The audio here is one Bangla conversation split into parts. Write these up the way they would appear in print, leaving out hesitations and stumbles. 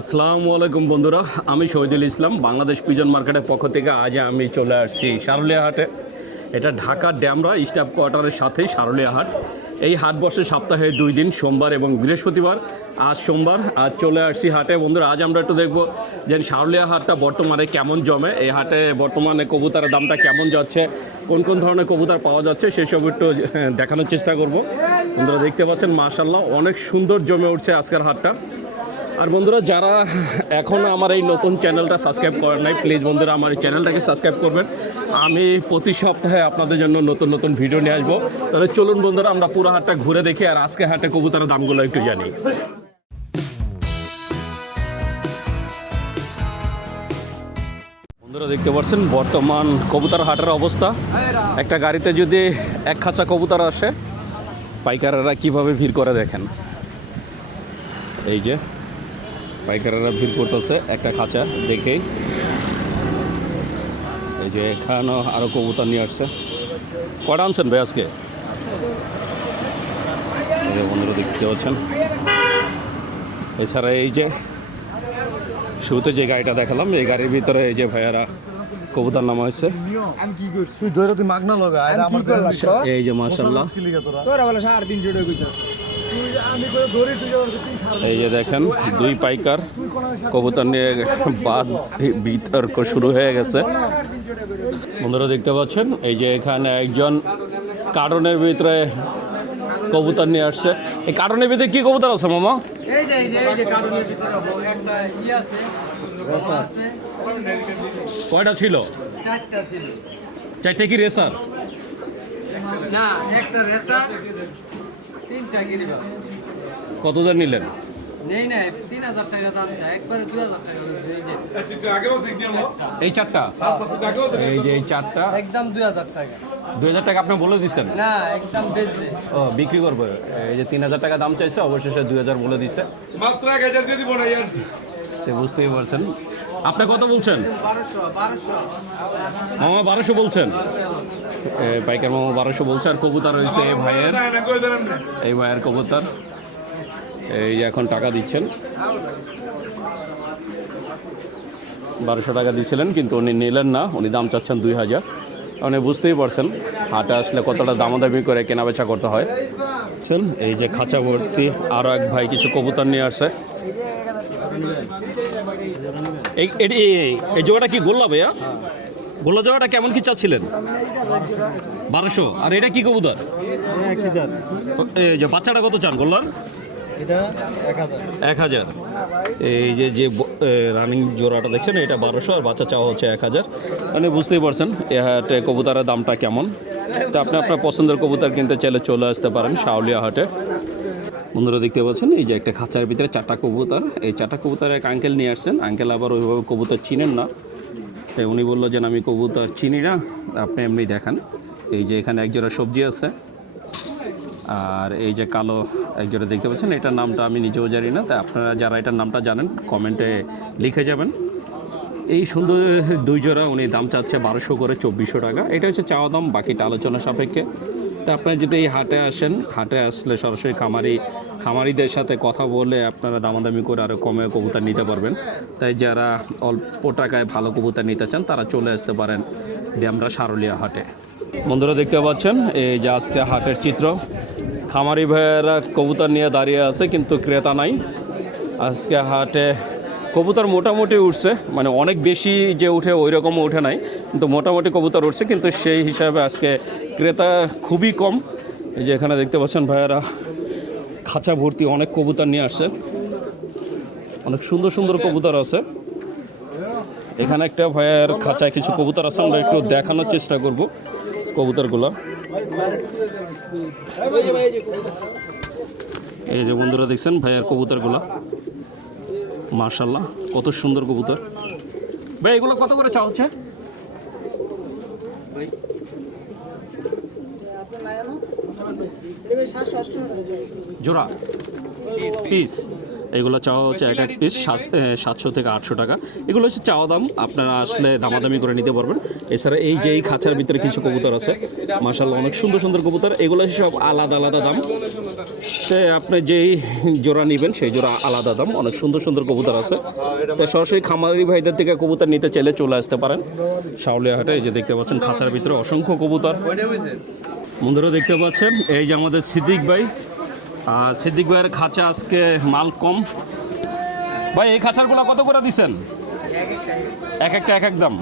আসসালামু আলাইকুম বন্ধুরা, আমি শহীদুল ইসলাম বাংলাদেশ পিজন মার্কেটের পক্ষ থেকে আজ আমি চলে আসছি সারুলিয়া হাটে। এটা ঢাকার ড্যামরা স্টাফ কোয়ার্টারের সাথেই সারুলিয়া হাট। এই হাট বসে সপ্তাহে 2 দিন, সোমবার এবং বৃহস্পতিবার। আজ সোমবার, আজ চলে আসছি হাটে বন্ধুরা। আজ আমরা একটু দেখবো যে সারুলিয়া হাটটা বর্তমানে কেমন জমে, এই হাটে বর্তমানে কবুতরের দামটা কেমন যাচ্ছে, কোন কোন ধরনের কবুতর পাওয়া যাচ্ছে সেসব একটু দেখানোর চেষ্টা করব। বন্ধুরা দেখতে পাচ্ছেন মাশাআল্লাহ অনেক সুন্দর জমে উঠছে আজকের হাটটা। আর বন্ধুরা যারা এখনও আমার এই নতুন চ্যানেলটা সাবস্ক্রাইব করেন নাই, প্লিজ বন্ধুরা আমার এই চ্যানেলটাকে সাবস্ক্রাইব করবেন। আমি প্রতি সপ্তাহে আপনাদের জন্য নতুন নতুন ভিডিও নিয়ে আসবো। তাহলে চলুন বন্ধুরা আমরা পুরো হাটটা ঘুরে দেখি আর আজকে হাটে কবুতরের দামগুলো একটু জানি। বন্ধুরা দেখতে পাচ্ছেন বর্তমান কবুতর হাটের অবস্থা। একটা গাড়িতে যদি এক খাঁচা কবুতর আসে, পাইকাররা কিভাবে ভিড় করে দেখেন। এই যে পাইকাররা ভিড় করতেছে একটা খাঁচা দেখেই। এই যে এখানেও আরও কবুতর নিয়ে আসছে। কটা আনছেন ভাই আজকে? এই যে বন্ধুরা দেখতে পাচ্ছেন। এছাড়া এই যে শুরুতে যে গাড়িটা দেখালাম, এই গাড়ির ভিতরে এই যে ভাইয়ারা কবুতর নামা হয়েছে। এই যে মাশাআল্লাহ, এই যে দেখেন দুই পাইকার কবুতর নিয়ে বাদ বিতর্ক শুরু হয়ে গেছে। বন্ধুরা দেখতে পাচ্ছেন এই যে এখানে একজন কার্টনের ভিতরে কবুতর নিয়ে আসছে। এই কার্টনের ভিতরে কি কবুতর আছে মামা? কয়টা ছিল? চারটা কি রেসার? না, একটা রেসার, তিনটা গিরিবাস। কত দাম নিলেন? নেই না, 3000 টাকা দাম চাই, একবারে 2000 টাকা। এই চারটা, এই যে এই চারটা একদম 2000 টাকা। 2000 টাকা আপনি বলে দিচ্ছেন? না, একদম বেচবে। ও বিক্রি করবো। এই যে 3000 টাকা দাম চাইছে, অবশেষে 2000 বলে দিচ্ছে। মাত্র 1000 দিয়ে দিব না ইয়ার। বুঝতেই পারছেন। আপনি কত বলছেন? 1200। মামা 1200 বলছেন। পাইকার মামা 1200 বলছে। আর কবুতর রয়েছে এই ভাইয়ের, এই ভাইয়ের কবুতর। এই যে এখন টাকা দিচ্ছেন, 1200 টাকা দিয়েছিলেন কিন্তু উনি নিলেন না, উনি দাম চাচ্ছেন 2000। উনি বুঝতেই পারছেন হাটে আসলে কতটা দামাদামি করে কেনাবেচা করতে হয়। এই যে খাঁচা ভর্তি আরও এক ভাই কিছু কবুতর নিয়ে আসছে। এই জোড়াটা কি গোল্লা ভাইয়া? গোল্লা জোড়াটা কেমন কি চাচ্ছিলেন? 1200। আর এটা কি কবুতর? এই যে বাচ্চাটা কত চান গোল্লার? 1000। এই যে যে রানিং জোড়াটা দেখছেন এটা 1200 আর বাচ্চা চাওয়া হচ্ছে 1000। মানে বুঝতেই পারছেন এ হাটে কবুতরের দামটা কেমন। তো আপনি আপনার পছন্দের কবুতর কিনতে চাইলে চলে আসতে পারেন সারুলিয়া হাটে। বন্ধুরা দেখতে পাচ্ছেন এই যে একটা খাঁচার ভিতরে 4টা কবুতর। এই 4টা কবুতর এক আঙ্কেল নিয়ে আসছেন। আঙ্কেল আবার ওইভাবে কবুতর চিনেন না, তাই উনি বললো যে আমি কবুতর চিনি না, আপনি এমনি দেখান। এই যে এখানে একজোড়া সবজি আছে, আর এই যে কালো একজোড়া দেখতে পাচ্ছেন, এটার নামটা আমি নিজেও জানি না, তাই আপনারা যারা এটার নামটা জানেন কমেন্টে লিখে যাবেন। এই সুন্দর 2 জোড়া উনি দাম চাচ্ছে 1200 করে, 2400 টাকা। এটা হচ্ছে চাওয়া দাম, বাকিটা আলোচনা সাপেক্ষে। তা আপনারা যদি এই হাটে আসেন, হাটে আসলে সরাসরি খামারিদের সাথে কথা বলে আপনারা দামাদামি করে আরও কমে কবুতর নিতে পারবেন। তাই যারা অল্প টাকায় ভালো কবুতর নিতে চান তারা চলে আসতে পারেন ড্যামরা সারুলিয়া হাটে। বন্ধুরা দেখতে পাচ্ছেন এই যে আজকে হাটের চিত্র। খামারি ভাইয়েরা কবুতর নিয়ে দাঁড়িয়ে আছে কিন্তু ক্রেতা নাই। আজকে হাটে কবুতর মোটামুটি উঠছে, মানে অনেক বেশি যে উঠে ওই রকমও উঠে নাই, কিন্তু মোটামুটি কবুতর উঠছে, কিন্তু সেই হিসাবে আজকে ক্রেতা খুবই কম। এই যে এখানে দেখতে পাচ্ছেন ভাইয়েরা খাঁচা ভর্তি অনেক কবুতর নিয়ে আসছে, অনেক সুন্দর সুন্দর কবুতর আছে। এখানে একটা ভাইয়ের খাঁচায় কিছু কবুতর আছে, আমরা একটু দেখানোর চেষ্টা করব কবুতরগুলো। এই যে বন্ধুরা দেখছেন ভাইয়ের কবুতরগুলো, মাশাআল্লাহ কত সুন্দর কবুতর। ভাই এগুলো কত করে চাওয়া হচ্ছে? জোড়া পিস এগুলো চাওয়া হচ্ছে এক এক পিস 700 থেকে 800 টাকা। এগুলো হচ্ছে চাওয়া দাম, আপনারা আসলে দামাদামি করে নিতে পারবেন। এছাড়া এই যে এই খাঁচার ভিতরে কিছু কবুতর আছে, মাশাআল্লাহ অনেক সুন্দর সুন্দর কবুতর। এগুলো সব আলাদা আলাদা দাম, তো আপনি যেই জোড়া নেবেন সেই জোড়া আলাদা দাম। অনেক সুন্দর সুন্দর কবুতর আছে, তো সরাসরি খামারি ভাইদের থেকে কবুতর নিতে চাইলে চলে আসতে পারেন শাওলিয়া হাটে। এই যে দেখতে পাচ্ছেন খাঁচার ভিতরে অসংখ্য কবুতর। বন্ধুরা দেখতে পাচ্ছেন এই যে আমাদের সিদ্দিক ভাই, সিদ্দিক ভাইয়ের খাঁচা আজকে মাল কম। ভাই এই খাঁচারগুলো কত করে দিচ্ছেন? এক একটা এক এক দাম।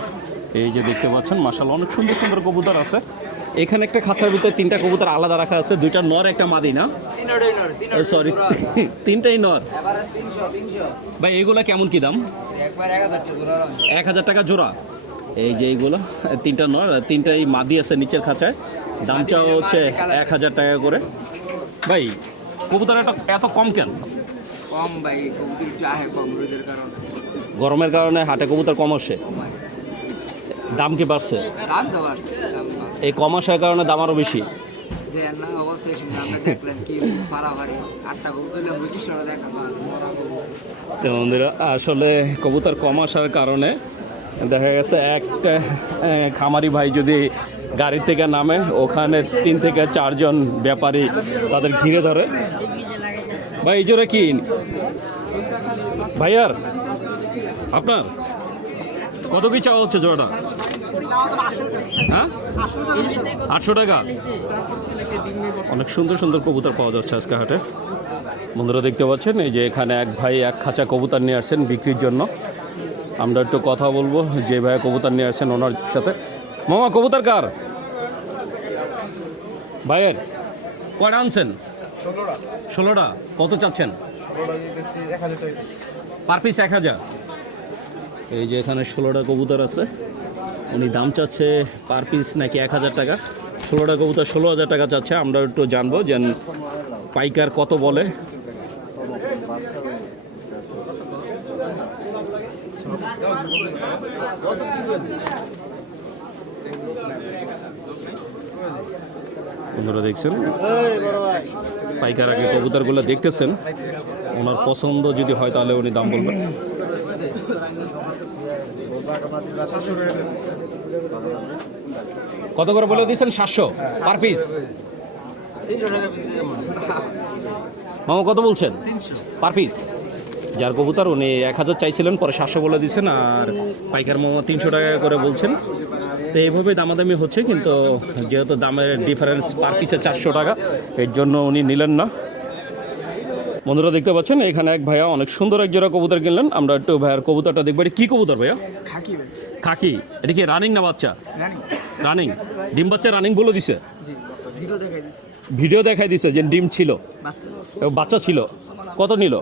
এই যে দেখতে পাচ্ছেন মাশাআল্লাহ অনেক সুন্দর সুন্দর কবুতর আছে। এখানে একটা খাঁচার ভিতরে 3টা কবুতর আলাদা রাখা আছে, 2টা নর একটা মাদি না, সরি 3টাই নর। ভাই এগুলা কেমন কি দাম? 1000 টাকা জোড়া। এই যে এইগুলো 3টা নর, 3টাই মাদি আছে নিচের খাঁচায়, দাম চাও হচ্ছে 1000 টাকা করে। ভাই কবুতর এত কম কেন? কম ভাই, কবুতর চাহে কম রোদের কারণে, গরমের কারণে হাটে কবুতর কম আসে, দাম কি বাড়ছে? দাম তো বাড়ছে, দাম এই কম আসার কারণে দাম আরও বেশি। দেন না অবশ্যই। আমরা দেখলেন কি পারাবারি 8টা কবুতর 25 টাকা দেখা বন্ধুরা আসলে কবুতর কম আসার কারণে দেখা গেছে একটা খামারি ভাই যদি গাড়ি থেকে নামে, ওখানে 3 থেকে 4 জন ব্যাপারী তাদের ঘিরে ধরে। ভাই এই জোরে কি ভাইয়ার আপনার কত কি চাওয়া হচ্ছে জোড়াটা? হ্যাঁ 800 টাকা। অনেক সুন্দর সুন্দর কবুতর পাওয়া যাচ্ছে আজকে হাটে। বন্ধুরা দেখতে পাচ্ছেন এই যে এখানে এক ভাই এক খাঁচা কবুতর নিয়ে আসছেন বিক্রির জন্য। আমরা একটু কথা বলবো যে ভাই কবুতর নিয়ে আসছেন ওনার সাথে। মামা কবুতর কার? ভাইয়ের কয়টা আনছেন? 16টা। কত চাচ্ছেন? Per piece 1000। এই যে এখানে 16টা কবুতর আছে, উনি দাম চাচ্ছে পার পিস নাকি 1000 টাকা। 16টা কবুতর 16,000 টাকা চাচ্ছে। আমরা একটু জানবো যে পাইকার কত বলে। বন্ধুরা দেখছেন পাইকার আগে কবুতরগুলো দেখতেছেন, ওনার পছন্দ যদি হয় তাহলে উনি দাম বলবেন। কত করে বলে দিয়েছেন? 700 পার পিস। মামা কত বলছেন? Per piece. যার কবুতর উনি 1000 চাইছিলেন, পরে 700 বলে দিচ্ছেন, আর পাইকার মামা 300 টাকা করে বলছেন। তো এইভাবেই দামাদামি হচ্ছে, কিন্তু যেহেতু দামের ডিফারেন্স পার পিসে 400 টাকা, এর জন্য উনি নিলেন না। বন্ধুরা দেখতে পাচ্ছেন এখানে এক ভাইয়া অনেক সুন্দর এক জোড়া কবুতর কিনলেন। আমরা একটু ভাইয়ার কবুতরটা দেখবো। এটা কী কবুতর ভাইয়া? খাকি ভাই। খাকি। এটা কি রানিং না বাচ্চা? রানিং। ডিম বাচ্চা রানিং বলে দিছে? জি, ভিডিও দেখাই দিছি। ভিডিও দেখাই দিছে যে ডিম ছিল, বাচ্চা বাচ্চা ছিল। কত নিল?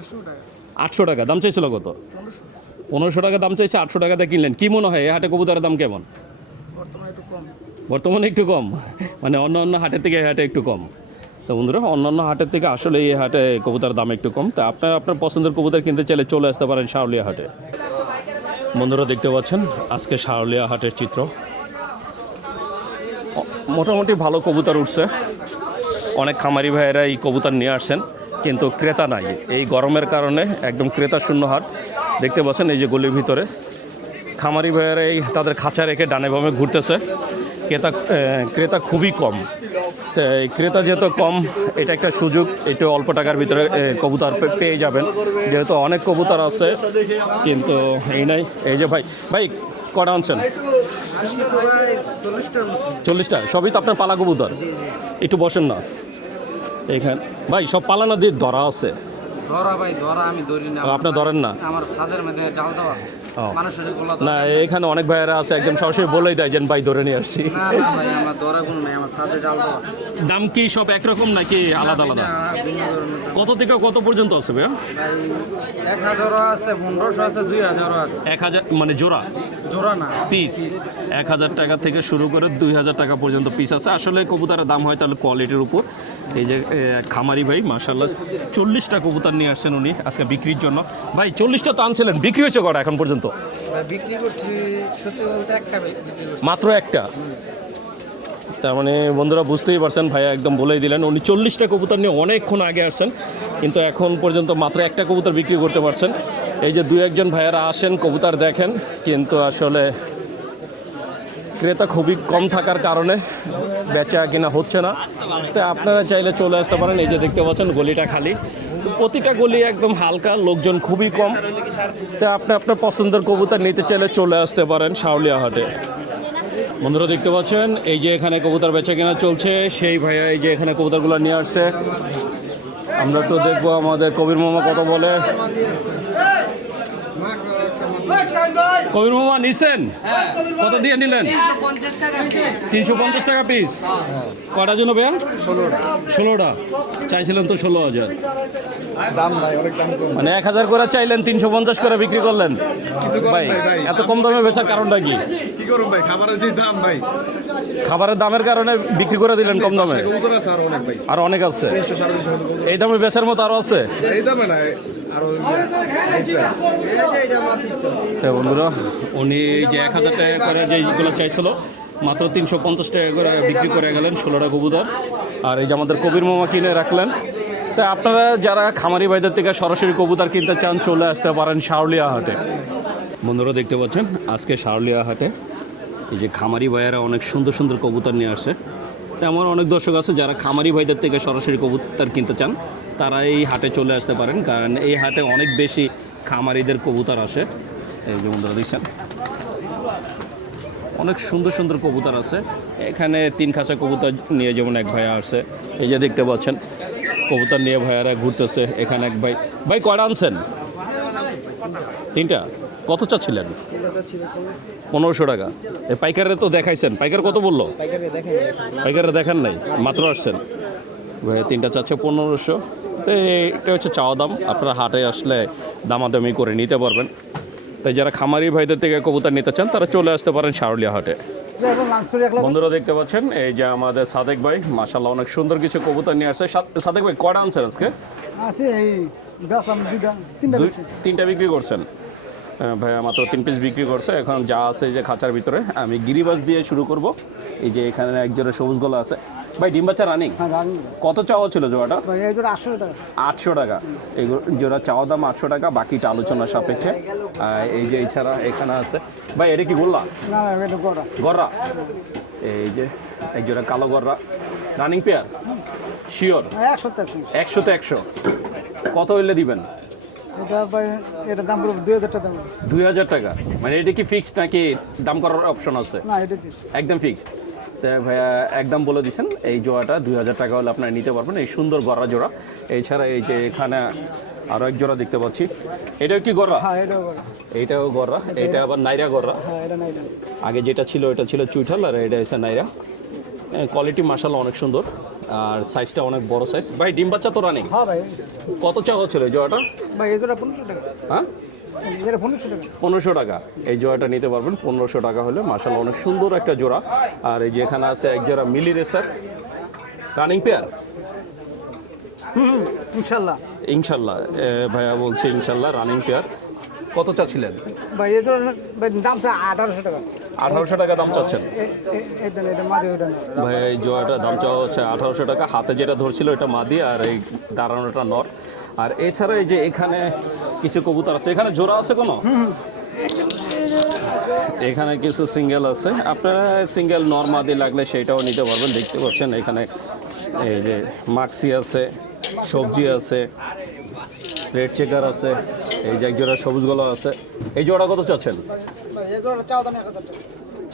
800 টাকা। 800 টাকা। দাম চাইছিল কত? 1500 টাকা দাম চাইছে, 800 টাকাতে কিনলেন। কি মনে হয় এই হাটে কবুতরের দাম কেমন? বর্তমানে একটু কম। বর্তমানে একটু কম, মানে অন্য অন্য হাটের থেকে এই হাটে একটু কম। তো বন্ধুরা অন্যান্য হাটের থেকে আসলে এই হাটে কবুতরের দাম একটু কম। তা আপনারা আপনার পছন্দের কবুতর কিনতে চাইলে চলে আসতে পারেন শাওলিয়া হাটে। বন্ধুরা দেখতে পাচ্ছেন আজকে শাওলিয়া হাটের চিত্র। মোটামুটি ভালো কবুতর উঠছে, অনেক খামারি ভাইয়েরা এই কবুতর নিয়ে আসছেন, কিন্তু ক্রেতা নাই। এই গরমের কারণে একদম ক্রেতা শূন্য হাট। দেখতে পাচ্ছেন এই যে গলির ভিতরে খামারি ভাইয়েরা এই তাদের খাঁচা রেখে ডানে বামে ঘুরতেছে। ক্রেতা খুবই কম। তো এই ক্রেতা যেহেতু কম, এটা একটা সুযোগ, একটু অল্প টাকার ভিতরে কবুতর পেয়ে যাবেন, যেহেতু অনেক কবুতর আছে কিন্তু এই নাই। এই যে ভাই ভাই কটা আনছেন? 40টা। সবই তো আপনার পালা কবুতর? একটু বসেন না এইখানে ভাই, সব পালানা দিয়ে ধরা আছে। ধরা ভাই, ধরা আমি ধরি না। আপনি ধরেন না? আমার ছাদের মধ্যে জাল দেওয়া মানুষের গুলো। না এখানে অনেক ভাইয়েরা আছে একদম সরাসরি বলেই দেয় যে ভাই ধরে নিয়ে আসছি। না ভাই, আমার ধরা গুণ নাই, আমার ছাদে জাল দেওয়া। দাম কি সব একরকম নাকি আলাদা আলাদা? কত থেকে কত পর্যন্ত আছে ভাইয়া? ভাই 1000 আছে, 1500 আছে, 2000 আছে। 1000 মানে জোড়া? জোড়া না, পিস। 1000 টাকা থেকে শুরু করে 2000 টাকা পর্যন্ত পিস আছে। আসলে কবুতরের দাম হয় তাহলে কোয়ালিটির উপর। এই যে খামারি ভাই মাশাআল্লাহ 40টা কবুতর নিয়ে আসছেন উনি আজকে বিক্রির জন্য। ভাই 40টা তো আনছিলেন, বিক্রি হয়েছে কটা এখন পর্যন্ত? বিক্রি করছি সত্যি বলতে একটা বিক্রি করছি। মাত্র একটা? তার মানে বন্ধুরা বুঝতেই পারছেন, ভাইয়া একদম বলেই দিলেন উনি 40টা কবুতর নিয়ে অনেকক্ষণ আগে আসছেন, কিন্তু এখন পর্যন্ত মাত্র একটা কবুতর বিক্রি করতে পারছেন। এই যে 2-1 ভাইয়ারা আসেন কবুতর দেখেন, কিন্তু আসলে ক্রেতা খুবই কম থাকার কারণে বেচা কিনা হচ্ছে না। তো আপনারা চাইলে চলে আসতে পারেন। এই যে দেখতে পাচ্ছেন গলিটা খালি, প্রতিটা গলি একদম হালকা, লোকজন খুবই কম। তো আপনি আপনার পছন্দের কবুতর নিতে চাইলে চলে আসতে পারেন শাওলিয়া হাটে। বন্ধুরা দেখতে পাচ্ছেন এই যে এখানে কবুতর বেচা কেনা চলছে, সেই ভাইয়া এই যে এখানে কবুতরগুলো নিয়ে আসছে। আমরা একটু দেখবো আমাদের কবির মামা কত বলে। কবির মামা নিছেন, কত দিয়ে নিলেন? 350 টাকা পিস। 350 টাকা পিস। কটার জন্য ব্যায়াম? 16টা চাইছিলেন তো 16,000, মানে 1000 করে চাইলেন, 350 করে বিক্রি করলেন। ভাই এত কম দামে বেচার কারণটা কি? কি করুন ভাই, খাবারের যে দাম ভাই, খাবারের দামের কারণে বিক্রি করে দিলেন কম দামে? কবুতর আছে আরো অনেক ভাই, আর অনেক আছে 300-350 এই দামে বেচার মতো, আরো আছে। এই দামে না আরো বন্ধুরা উনি এই যে 1000 টাকা করে যেগুলো চাইছিল মাত্র 350 টাকা করে বিক্রি করে গেলেন 16টা কবুতর। আর এই যে আমাদের কবির মামা কিনে রাখলেন। তা আপনারা যারা খামারি ভাইদের থেকে সরাসরি কবুতর কিনতে চান চলে আসতে পারেন শাওলিয়া হাটে। বন্ধুরা দেখতে পাচ্ছেন আজকে শাওলিয়া হাটে এই যে খামারি ভাইয়েরা অনেক সুন্দর সুন্দর কবুতর নিয়ে আসে। তেমন অনেক দর্শক আছে যারা খামারি ভাইদের থেকে সরাসরি কবুতর কিনতে চান, তারা এই হাটে চলে আসতে পারেন, কারণ এই হাটে অনেক বেশি খামারিদের কবুতর আসে। এই যে বন্ধুরা দেখছেন অনেক সুন্দর সুন্দর কবুতর আছে এখানে। 3 খাঁচা কবুতর নিয়ে যেমন এক ভাইয়া আসছে, এই যে দেখতে পাচ্ছেন কবুতর নিয়ে ভাইয়ারা ঘুরতেছে। এখানে এক ভাই কয়টা আনছেন? 3টা। কত চাচ্ছিলেন? 1500 টাকা। এই পাইকারে তো দেখাইছেন, পাইকার কত বললো? পাইকারে দেখান নাই, মাত্র আসছেন। ভাই 3টা চাচ্ছে 1500। তো এটা হচ্ছে চাওয়া দাম, আপনারা হাটে আসলে দামাদামি করে নিতে পারবেন। তাই যারা খামারি ভাইদের থেকে কবুতর নিতে চান তারা চলে আসতে পারেন শাওলিয়া হাটে। বন্ধুরা দেখতে পাচ্ছেন এই যে আমাদের সাদেক ভাই মাশাআল্লাহ অনেক সুন্দর কিছু কবুতর নিয়ে আসছে। সাদেক ভাই কয়টা আনছেন আজকে? আছে এই বেচলাম 3টা বিক্রি করছেন। ভাইয়া মাত্র 3 পিস বিক্রি করছে। এখন যা আছে এই যে খাঁচার ভিতরে, আমি গিরিবাজ দিয়ে শুরু করব। এই যে এখানে একজোড়া সবুজ গলা আছে। ভাই ডিম বাচ্চা রানিং কত চাওয়া ছিল জোড়াটা? 800 টাকা। 800 টাকা। এই জোড়া চাওয়া দাম 800 টাকা, বাকিটা আলোচনা সাপেক্ষে। এই যে এছাড়া এখানে আছে ভাই, এটা কি গোল্লা? না এটা গড়া। গররা। এই যে এক জোড়া কালো গররা রানিং পেয়ার শিওর? 100 টাকা। 100 তে 100। কত হইলে দিবেন? এটা ভাই এটা দাম পুরো 2000 টাকা দাম। 2000 টাকা। মানে এটা কি ফিক্সড নাকি দাম করার অপশন আছে? না এটা ফিক্স। একদম ফিক্সড। তো ভাইয়া একদম বলে দিচ্ছেন এই জোড়াটা 2000 টাকা হলে আপনারা নিতে পারবেন, এই সুন্দর গররা জোড়া। এছাড়া এই যে এখানে আরও এক জোড়া দেখতে পাচ্ছি, এটাও কি গররা? হ্যাঁ এটাও গড়া। এইটাও গররা, এটা আবার নাইরা গররা। হ্যাঁ এটা নাই। আগে যেটা ছিল এটা ছিল চুইঠাল, আর এটা হচ্ছে নাইরা। কোয়ালিটি মাশাআল্লাহ অনেক সুন্দর, আর সাইজটা অনেক বড় সাইজ। ভাই ডিম বাচ্চা তো রানিং? হ্যাঁ ভাই। কত চাওয়া হচ্ছিল এই জোড়াটা? ভাই এই জোড়া 1500 টাকা। হ্যাঁ এটা 1500 টাকা। 1500 টাকা। এই জোড়াটা নিতে পারবেন 1500 টাকা হলে। মাশাআল্লাহ অনেক সুন্দর একটা জোড়া। আর এই যে এখানে আছে এক জোড়া মিলি রেসার রানিং পেয়ার। ইনশাআল্লাহ। ইনশাল্লাহ ভাইয়া বলছে ইনশাল্লাহ রানিং পেয়ার। কত চাচ্ছিলেন? ভাই এই জোড়া ভাই দাম চা 1800 টাকা। 1800 টাকা দাম চাচ্ছেন? এটা মাঝে ওটা না। ভাই এই জোড়াটার দাম চাওয়া হচ্ছে 1800 টাকা। হাতে যেটা ধরছিল এটা মাদি, আর এই দাঁড়ানোটা নর। আর এছাড়া এই যে এখানে কিছু কবুতর আছে, এখানে জোড়া আছে কোনো? এখানে কিছু সিঙ্গেল আছে, আপনারা সিঙ্গেল নর মাদি লাগলে সেইটাও নিতে পারবেন। দেখতে পাচ্ছেন এখানে এই যে মাক্সি আছে, সবজি আছে, রেড চেকার আছে, এই যে এক জোড়া সবুজ গলা আছে। এই জোড়া কত চাচ্ছেন? ভাই এই জোড়া চাও দাম 1000 টাকা।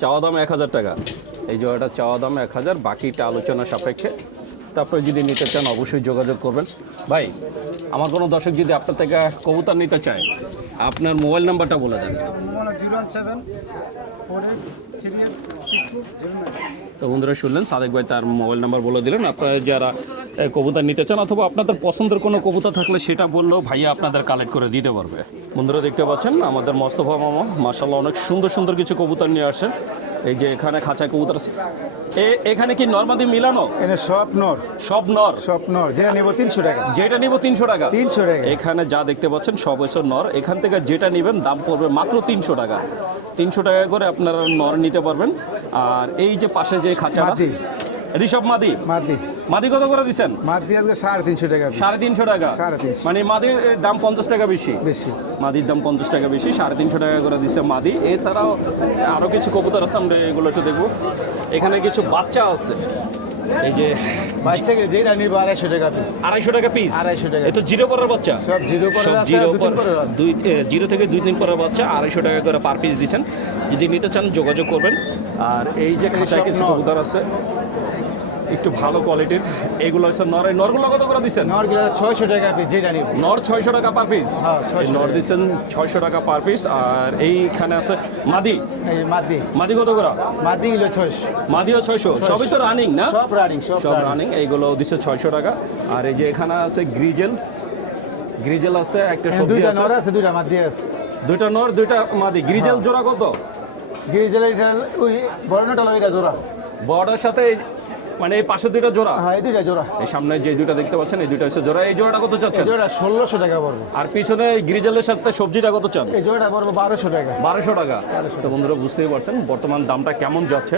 চাওয়া দাম 1000 টাকা। এই জোড়াটা চাওয়া দাম 1000, বাকিটা আলোচনা সাপেক্ষে। তারপরে যদি নিতে চান অবশ্যই যোগাযোগ করবেন। ভাই আমার কোনো দর্শক যদি আপনার থেকে কবুতর নিতে চায়, আপনার মোবাইল নাম্বারটা বলে দেন। 01748386409। তো বন্ধুরা শুনলেন সাদেক ভাই তার মোবাইল নাম্বার বলে দিলেন। আপনারা যারা কবুতর নিতে চান অথবা আপনাদের পছন্দের কোনো কবুতর থাকলে সেটা বললেও ভাইয়া আপনাদের কালেক্ট করে দিতে পারবে। বন্ধুরা দেখতে পাচ্ছেন আমাদের মোস্তফা মামা মাশাআল্লাহ অনেক সুন্দর সুন্দর কিছু কবুতর নিয়ে আসেন। এই যে এখানে খাঁচায় কবুতর আছে এখানে কি নরমাদি মিলানো এনে সব নর, সব নর সব নর, যেটা নেব 300 টাকা। যেটা নিব 300 টাকা 300 টাকা। এখানে যা দেখতে পাচ্ছেন সব হচ্ছে নর এখান থেকে যেটা নেবেন দাম পড়বে মাত্র 300 টাকা 300 টাকা করে আপনারা নর নিতে পারবেন আর এই যে পাশে যে খাঁচাটা মাদি। ঋষভ মাদি মাদি, মাদি কত করে দিচ্ছেন মাদি আজকে 350 টাকা piece। 350 টাকা 350 মানে মাদির দাম 50 টাকা বেশি বেশি। মাদির দাম 50 টাকা বেশি 350 টাকা করে দিচ্ছে মাদি এছাড়াও আরও কিছু কবুতর আছে আমরা এগুলো একটু দেখবো এখানে কিছু বাচ্চা আছে এই যে বাচ্চাকে যেটা নিব 250 টাকা piece। 250 টাকা পিস 250 টাকা। এই তো জিরো পরের বাচ্চা সব জিরো পরের সব আছে, জিরো আর 2-3 পরের আছে। জিরো থেকে 2-3 পরের বাচ্চা 250 টাকা করে পার পিস দিচ্ছেন যদি নিতে চান যোগাযোগ করবেন আর এই যে খাঁচায় সব কিছু নর। কবুতর আছে একটু ভালো কোয়ালিটির এগুলো হচ্ছে নর এই নরগুলো কত করে দিচ্ছেন নর গিলা 600 টাকা piece যেটা নিব। নর 600 টাকা পার পিস হ্যাঁ, 600 নর টাকা। দিচ্ছেন 600 টাকা পার পিস আর এইখানে আছে মাদি এই মাদি, মাদি কত করে মাদি হলো 600। মাদিও 600 সবই তো রানিং না সব রানিং, সব সব রানিং। রানিং এইগুলো দিচ্ছে 600 টাকা আর এই যে এখানে আছে গ্রিজেল আছে একটা সবজি দুইটা আছে নর আছে, দুইটা মাদি আছে। দুইটা নর দুইটা মাদি গ্রিজেল হ্যাঁ। জোড়া কত গিরিজেল এটা ওই বড় নটা লইটা জোড়া। বর্ডার সাথে মানে এই পাশে দুইটা জোড়া হ্যাঁ, এই দুইটা জোড়া। এই সামনে যে দুইটা দেখতে পাচ্ছেন এই দুইটা হচ্ছে জোড়া এই জোড়াটা কত এই চাচ্ছেন জোড়া 1600 টাকা পড়বে। আর পিছনে এই গ্রিজেলের সাথে সবজিটা কত চান এই জোড়া পড়বে 1200 টাকা। 1200 টাকা তো বন্ধুরা বুঝতেই পারছেন বর্তমান দামটা কেমন যাচ্ছে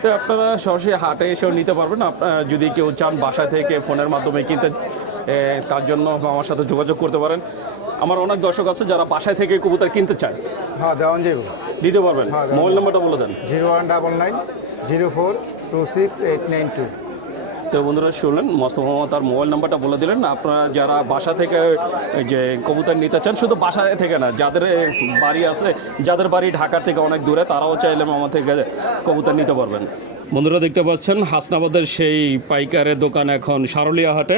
তো আপনারা সরাসরি হাটে এসেও নিতে পারবেন আপনারা যদি কেউ চান বাসা থেকে ফোনের মাধ্যমে কিনতে তার জন্য আমার সাথে যোগাযোগ করতে পারেন আমার অনেক দর্শক আছে যারা বাসায় থেকে কবুতর কিনতে চায় হ্যাঁ, দেওয়ান যাইব। দিতে পারবেন হ্যাঁ, মোবাইল নাম্বারটা বলে দেন 0199 04 26892। তো বন্ধুরা শুনলেন মোস্তফা মামা তার মোবাইল নাম্বারটা বলে দিলেন আপনারা যারা বাসা থেকে এই যে কবুতর নিতে চান শুধু বাসা থেকে না যাদের বাড়ি আছে যাদের বাড়ি ঢাকার থেকে অনেক দূরে তারাও চাইলে মামা থেকে কবুতর নিতে পারবেন বন্ধুরা দেখতে পাচ্ছেন হাসনাবাদের সেই পাইকারের দোকান এখন সারুলিয়া হাটে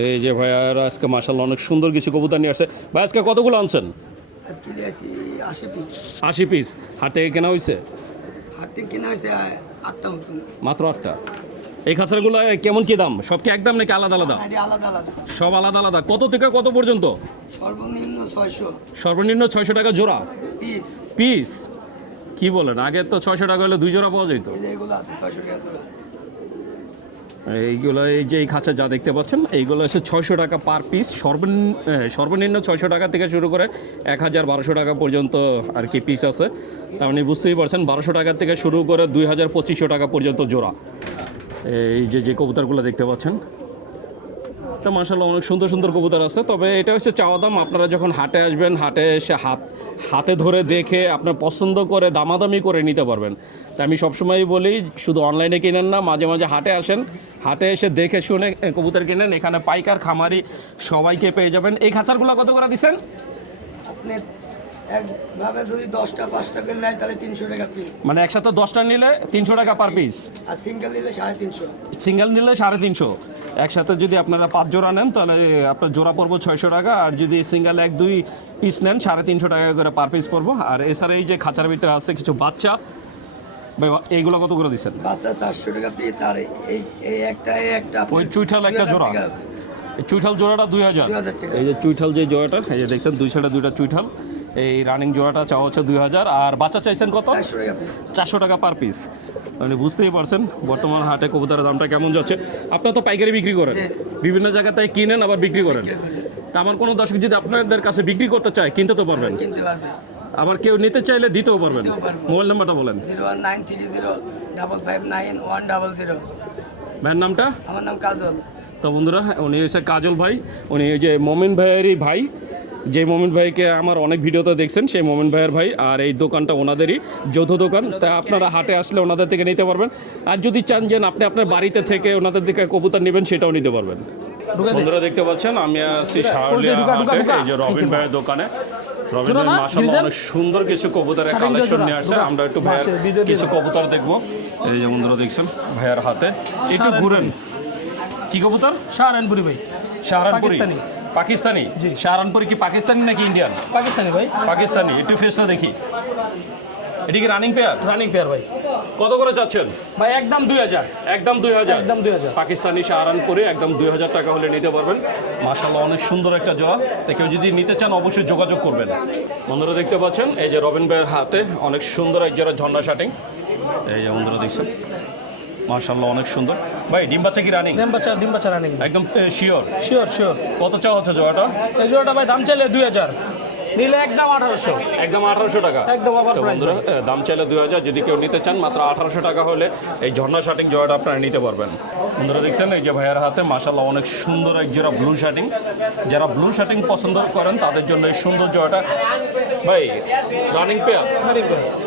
এই যে ভাইয়ারা আজকে মাশাআল্লাহ অনেক সুন্দর কিছু কবুতর নিয়ে আসছে ভাই আজকে কতগুলো আনছেন আজকে দিয়েছি 80 পিস 80 পিস হাট থেকে কেনা হয়েছে হাট থেকে কেনা হয়েছে 8টা মতন মাত্র 8টা এই খাঁচাগুলো কেমন কি দাম সব কি একদম নাকি আলাদা আলাদা আইডি আলাদা আলাদা সব আলাদা আলাদা কত থেকে কত পর্যন্ত সর্বনিম্ন 600 সর্বনিম্ন 600 টাকা জোড়া পিস পিস কি বলেন আগে তো 600 টাকা হলে 2 জোড়া পাওয়া যেত এই যে এগুলো আছে 600 টাকা জোড়া এইগুলো এই যে এই খাঁচা যা দেখতে পাচ্ছেন এইগুলো হচ্ছে 600 টাকা পার পিস সর্বনিম্ন 600 টাকা থেকে শুরু করে 1000-1200 টাকা পর্যন্ত আর কি পিস আছে তার মানে বুঝতেই পারছেন 1200 টাকা থেকে শুরু করে 2000-2500 টাকা পর্যন্ত জোড়া এই যে কবুতরগুলো দেখতে পাচ্ছেন তো মাশাআল্লাহ অনেক সুন্দর সুন্দর কবুতর আছে তবে এটা হচ্ছে চাওয়া দাম আপনারা যখন হাটে আসবেন হাটে এসে হাতে ধরে দেখে আপনার পছন্দ করে দামাদামি করে নিতে পারবেন তা আমি সবসময়ই বলি শুধু অনলাইনে কিনেন না মাঝে মাঝে হাটে আসেন হাটে এসে দেখে শুনে কবুতর কিনেন এখানে পাইকার খামারি সবাইকে পেয়ে যাবেন এই খাঁচারগুলো কত করে দিচ্ছেন আপনি একভাবে যদি 10টা 5টা করে নেয় তাহলে 300 টাকা পিস মানে একসাথে 10টা নিলে 300 টাকা পার পিস আর সিঙ্গেল নিলে 350 সিঙ্গেল নিলে 350 একসাথে যদি আপনারা 5 জোড়া নেন তাহলে আপনার জোড়া পড়বো 600 টাকা আর যদি সিঙ্গেল 1-2 পিস নেন 350 টাকা করে পার পিস পড়বো আর এছাড়া এই যে খাঁচার ভিতরে আছে কিছু বাচ্চা ভাই এইগুলো কত করে দিচ্ছেন বাচ্চা 400 টাকা পিস আর এই একটা ওই চুইঠাল একটা জোড়া এই চুইঠাল জোড়াটা 2000 2000 টাকা। এই যে চুইঠাল যে জোড়াটা এই যে দেখছেন দুই সাইডে দুইটা চুইঠাল এই রানিং জোড়াটা চাওয়া হচ্ছে 2000 আর বাচ্চা চাইছেন কত 400 টাকা পিস 400 টাকা পার পিস মানে বুঝতেই পারছেন বর্তমান হাটে কবুতরের দামটা কেমন যাচ্ছে আপনারা তো পাইকারি বিক্রি করেন বিভিন্ন জায়গায় তাই কিনেন আবার বিক্রি করেন তা আমার কোনো দর্শক যদি আপনাদের কাছে বিক্রি করতে চায় কিনতে তো পারবেন কিনতে পারবে আবার কেউ নিতে চাইলে দিতেও পারবেন দিতেও পারবো। মোবাইল নাম্বারটা বলেন 01930 ভাইয়ের নামটা আমার নাম কাজল তো বন্ধুরা উনি হচ্ছে কাজল ভাই উনি ওই যে মোমিন ভাইয়েরই ভাই যে মোমিন ভাইকে আমার অনেক ভিডিওতে দেখছেন সেই মোমিন ভাইয়ের ভাই আর এই দোকানটা ওনাদেরই যৌথ দোকান তাই আপনারা হাটে আসলে ওনাদের থেকে নিতে পারবেন আর যদি চান যে আপনি আপনার বাড়িতে থেকে ওনাদের থেকে কবুতর নেবেন সেটাও নিতে পারবেন বন্ধুরা দেখতে পাচ্ছেন আমি আছি সারুলিয়া হাটে এই যে রবিন ভাইয়ের দোকানে রবিন ভাই মাশাআল্লাহ অনেক সুন্দর কিছু কবুতরের কালেকশন নিয়ে আসছে আমরা একটু ভাইয়ের কিছু কবুতর দেখবো এই যে বন্ধুরা দেখছেন ভাইয়ের হাতে একটু ঘুরেন কি কবুতর শাহরানপুরি ভাই শাহরানপুরি পাকিস্তানি। পাকিস্তানি শাহরানপুরি কি পাকিস্তানি নাকি ইন্ডিয়ান পাকিস্তানি ভাই পাকিস্তানি একটু ফেসটা দেখি এটা কি রানিং পেয়ার রানিং পেয়ার ভাই কত করে চাচ্ছেন? ভাই একদম 2000, একদম 2000। একদম 2000। পাকিস্তানি সাহারানপুরে একদম 2000 টাকা হলে নিতে পারবেন। মাশাআল্লাহ অনেক সুন্দর একটা জোড়া। তো কেউ যদি নিতে চান অবশ্যই যোগাযোগ করবেন। বন্ধুরা দেখতে পাচ্ছেন এই যে রবিন ভাইয়ের হাতে অনেক সুন্দর এক জোড়া ঝর্ণা শাটিং। এই যে বন্ধুরা দেখছেন মাশাআল্লাহ অনেক সুন্দর। ভাই ডিম বাচ্চা কি রানিং? ডিম বাচ্চা রানিং একদম শিওর? শিওর। কত চাওয়া হচ্ছে জোড়াটা? এই জোড়াটা ভাই দাম চাইলে 2000, নিলে একদম 1800। একদম 1800 টাকা। একদম অফার তো প্রাইস। বন্ধুরা দাম চাইলে 2000, যদি কেউ নিতে চান মাত্র 1800 টাকা হলে এই ঝর্ণা শাটিং জোড়াটা আপনারা নিতে পারবেন। বন্ধুরা দেখছেন এই যে ভাইয়ার হাতে মাশাআল্লাহ অনেক সুন্দর এক জোড়া ব্লু শাটিং। যারা ব্লু শাটিং পছন্দ করেন তাদের জন্য এই সুন্দর জোড়াটা। ভাই রানিং পেয়ার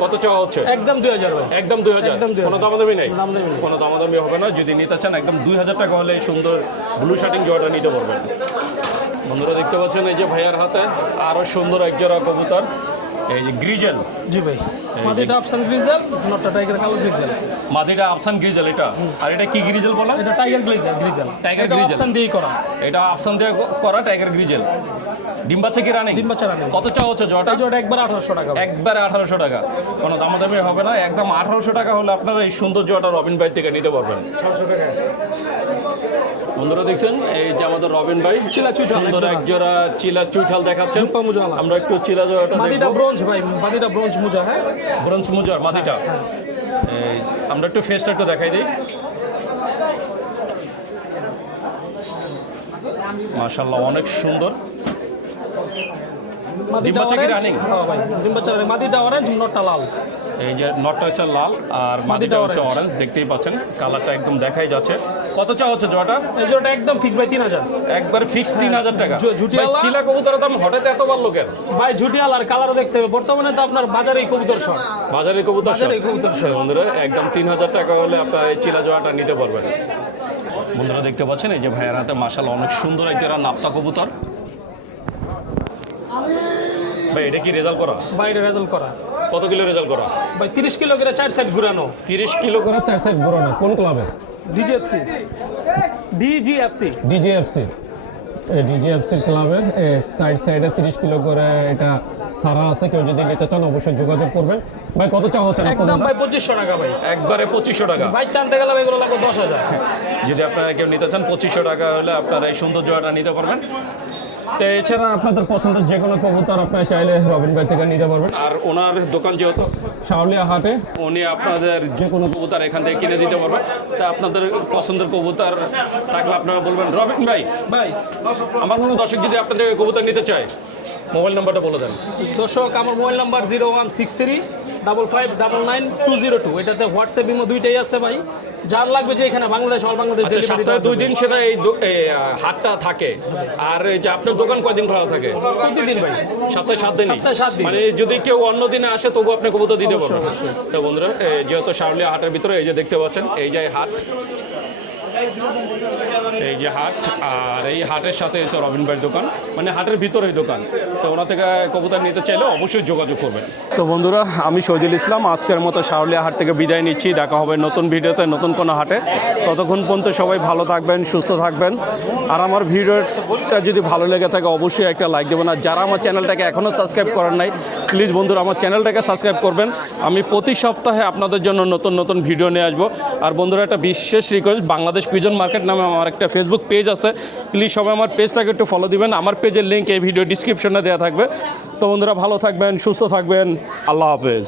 কত চাওয়া হচ্ছে? একদম 2000 ভাই। একদম 2000। একদম 2000। কোনো দামাদামি নেই? দামাদামি নেই। কোনো দামাদামি হবে না। যদি নিতে চান একদম 2000 টাকা হলে এই সুন্দর ব্লু শাটিং জোড়াটা নিতে পারবেন। বন্ধুরা দেখতে পাচ্ছেন এই যে ভাইয়ার হাতে আরো সুন্দর এক জোড়া কবুতর, এই যে গ্রিজেল। জি ভাই, মাদিটা অপশন গ্রিজেল, নটটা টাইগার কালো গ্রিজেল। মাদিটা আফসান গ্রিজেল এটা, আর এটা কি গ্রিজেল বলা? এটা tiger grizzle. Tiger grizzle option দিয়ে করা। এটা আফসান দিয়ে করা টাইগার গ্রিজেল। ডিম বাচ্চা কি রানিং? ডিম বাচ্চা রানিং। কত চাওয়া হচ্ছে জোড়াটা? এই জোড়াটা একবার 1800 টাকা। একবারে 1800 টাকা। কোনো দামাদামি হবে না। একদম 1800 টাকা হলে আপনারা এই সুন্দর জোড়াটা রবিন ভাই থেকে নিতে পারবেন। বন্ধুরা দেখছেন এই যে আমাদের রবিন ভাই চিলা চুইঠাল সুন্দর এক জোড়া চিলা চুইঠাল দেখাচ্ছেন। জুপ্পা মুজালা। আমরা একটু চিলা জোড়াটা মাদিটা দেখব। ব্রোঞ্জ ভাই, মাদিটা ব্রোঞ্জ মুজা। হ্যাঁ, ব্রোঞ্জ মুজার মাদিটা। এই আমরা একটু ফেসটা একটু দেখাই দিই। মাশাআল্লাহ অনেক সুন্দর। মাদিটা বাচ্চা কি অরেঞ্জ। running? হ্যাঁ ভাই, ডিম বাচ্চা রানিং। মাদিটা অরেঞ্জ, নটটা লাল। এই যে নটটা হচ্ছে লাল আর মাদিটা হচ্ছে অরেঞ্জ। দেখতেই পাচ্ছেন কালারটা একদম দেখাই যাচ্ছে। কত চাওয়া হচ্ছে জোড়াটা? এই জোড়াটা একদম ফিক্স ভাই 3000। একবার ফিক্স 3000 টাকা। ঝুটিয়ালা। ভাই, চিলা কবুতরের দাম হঠাৎ এত বাড়লো কেন? ভাই ঝুটিয়াল আর কালারও দেখতে হবে। বর্তমানে তো আপনার বাজারে কবুতর শর্ট। বাজারে কবুতর বাজারে কবুতর শর্ট। বন্ধুরা একদম 3000 টাকা হলে আপনারা এই চিলা জোড়াটা নিতে পারবেন। বন্ধুরা দেখতে পাচ্ছেন এই যে ভাইয়ের হাতে মাশাআল্লাহ অনেক সুন্দর এক জোড়া নাপ্তা কবুতর। ভাই এটা কি রেজাল্ট করা? বাইরে রেজাল্ট করা। কত কিলো রেজাল্ট করা? ভাই 30 কিলো করে 4 সাইড ঘুরানো। 30 কিলো করে 4 সাইড ঘোরানো। কোন ক্লাবের? ডিজিএফসি। ডিজিএফসি ক্লাবের সাইডে 30 কিলো করে এটা সারা আছে। কেউ যদি নিতে চান অবশ্যই যোগাযোগ করবেন। ভাই কত চাওয়া হচ্ছে? একদম ভাই 2500 টাকা ভাই। একবারে 2500 টাকা। বাইক টানতে গেলে এগুলো লাগবে 10000। যদি আপনারা কেউ নিতে চান 2500 টাকা হলে আপনারা এই সুন্দর জোড়াটা নিতে পারবেন। তো এছাড়া আপনাদের পছন্দের যে কোনো কবুতর আপনারা চাইলে রবিন ভাই থেকে নিতে পারবেন। আর ওনার দোকান যেহেতু শাওলিয়া হাটে উনি আপনাদের যে কোনো কবুতর এখান থেকে কিনে দিতে পারবেন। তা আপনাদের পছন্দের কবুতর থাকলে আপনারা বলবেন। রবিন ভাই, আমার মনে হয় দর্শক যদি আপনাদের কবুতর নিতে চায় মোবাইল নাম্বারটা বলে দেন। দর্শক আমার মোবাইল নাম্বার 01635599202। এটাতে হোয়াটসঅ্যাপ ইমো দুইটাই আছে ভাই। যার লাগবে যে এখানে বাংলাদেশ অল বাংলাদেশ আচ্ছা, ডেলিভারি সপ্তাহে 2 দিন সেটা এই হাটটা থাকে। আর এই যে আপনার দোকান কয়দিন খোলা থাকে? প্রতিদিন ভাই। সপ্তাহে 7 দিন। সপ্তাহে 7 দিন। মানে যদি কেউ অন্য দিনে আসে তবু আপনি কবুতর দিতে অবশ্যই, পারবেন। অবশ্যই। তো বন্ধুরা যেহেতু শাওলিয়া হাটের ভিতরে এই যে দেখতে পাচ্ছেন এই যে হাট, এই যে হাট, আর এই হাটের সাথে এসে রবিন ভাইয়ের দোকান, মানে হাটের ভিতরেই দোকান। তো ওনা থেকে কবুতর নিতে চাইলে অবশ্যই যোগাযোগ করবেন। তো বন্ধুরা আমি শহীদুল ইসলাম আজকের মতো শাওলিয়া হাট থেকে বিদায় নিচ্ছি। দেখা হবে নতুন ভিডিওতে নতুন কোনো হাটে। ততক্ষণ পর্যন্ত সবাই ভালো থাকবেন, সুস্থ থাকবেন। আর আমার ভিডিওটা যদি ভালো লেগে থাকে অবশ্যই একটা লাইক দেবেন। আর যারা আমার চ্যানেলটাকে এখনও সাবস্ক্রাইব করেন নাই প্লিজ বন্ধুরা আমার চ্যানেলটাকে সাবস্ক্রাইব করবেন। আমি প্রতি সপ্তাহে আপনাদের জন্য নতুন নতুন ভিডিও নিয়ে আসবো। আর বন্ধুরা একটা বিশেষ রিকোয়েস্ট, বাংলাদেশ পিজন মার্কেট নামে আমার একটা ফেসবুক পেজ আছে। প্লিজ সবাই আমার পেজটাকে একটু ফলো দিবেন। আমার পেজের লিঙ্ক এই ভিডিও ডিসক্রিপশনে দেওয়া থাকবে। তো বন্ধুরা ভালো থাকবেন, সুস্থ থাকবেন। আল্লাহ হাফেজ।